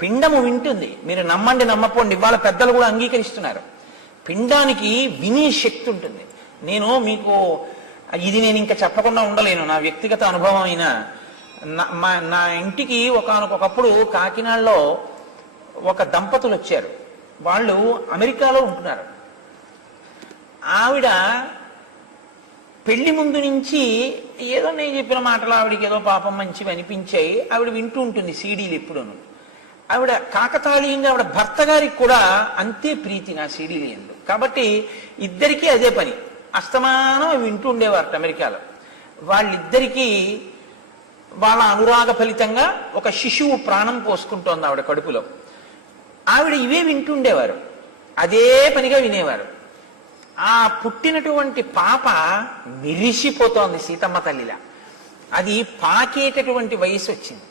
పిండము వింటుంది. మీరు నమ్మండి నమ్మపోండి, ఇవాళ పెద్దలు కూడా అంగీకరిస్తున్నారు. పిండానికి వినే శక్తి ఉంటుంది. నేను ఇంకా చెప్పకుండా ఉండలేను, నా వ్యక్తిగత అనుభవం అయినా. నా ఇంటికి ఒకనకొకప్పుడు కాకినాడలో ఒక దంపతులు వచ్చారు. వాళ్ళు అమెరికాలో ఉంటున్నారు. ఆవిడ పెళ్లి ముందు నుంచి ఏదో నేను చెప్పిన మాటలు ఆవిడకి ఏదో పాపం మంచివి అనిపించాయి. ఆవిడ వింటూ ఉంటుంది సీడీలు ఎప్పుడూను. ఆవిడ కాకతాళీయంగా ఆవిడ భర్త గారికి కూడా అంతే ప్రీతి నా సీడీలు ఎందు. కాబట్టి ఇద్దరికీ అదే పని, అస్తమానం వింటూ ఉండేవారట అమెరికాలో. వాళ్ళిద్దరికీ వాళ్ళ అనురాగ ఫలితంగా ఒక శిశువు ప్రాణం పోసుకుంటోంది ఆవిడ కడుపులో. ఆవిడ ఇవే వింటుండేవారు, అదే పనిగా వినేవారు. ఆ పుట్టినటువంటి పాప మెరిసిపోతోంది సీతమ్మ తల్లిలా. అది పాకేటటువంటి వయసు వచ్చింది.